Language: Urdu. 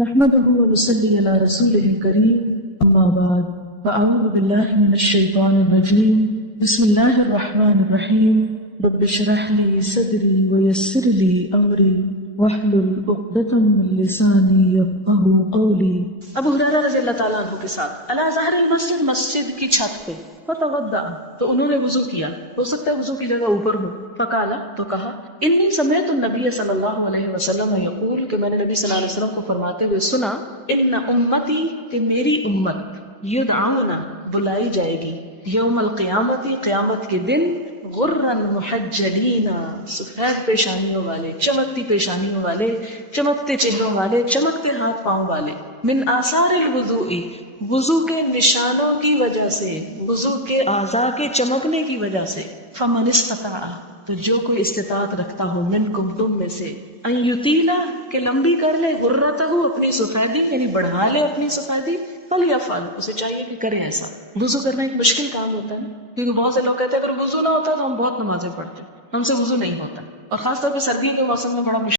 نحمده ونصلي على رسوله الكريم أما بعد فأعوذ بالله من الشيطان الرجيم بسم الله الرحمن الرحيم رب اشرح لي صدري ويسر لي أمري واحلل عقدة من لساني يفقهوا قولي۔ ابو ہریرہ رضی اللہ تعالیٰ عنہ کے ساتھ علی ظہر المسجد، مسجد کی چھت پہ، فتوضأ تو انہوں نے وضو کیا، ہو سکتا ہے وضو کی جگہ اوپر ہو، فقال تو کہا انی سمعت النبی صلی اللہ علیہ وسلم یقول کہ میں نے نبی صلی اللہ علیہ وسلم کو فرماتے ہوئے سنا ان امتی کہ میری امت یدعون بلائی جائے گی یوم القیامتی قیامت کے دن غرن محجلین سفید پیشانیوں والے، چمکتی پیشانیوں والے، چمکتے چہروں والے، چمکتے ہاتھ پاؤں والے، من آثار الوضوء وضو کے نشانوں کی وجہ سے، وضو کے اعضاء کے چمکنے کی وجہ سے، فمن استطاع تو جو کوئی استطاعت رکھتا ہو منکم تم میں سے، ان یطیلا کہ لمبی کر لے غرتہ اپنی سفیدی یعنی بڑھا لے اپنی سفیدی، فلیفعل اسے چاہیے کہ کرے ایسا۔ وضو کرنا ایک مشکل کام ہوتا ہے کیونکہ بہت سے لوگ کہتے ہیں اگر وضو نہ ہوتا تو ہم بہت نمازیں پڑھتے ہیں، ہم سے وضو نہیں ہوتا، اور خاص طور پہ سردیوں کے موسم میں بڑا مشکل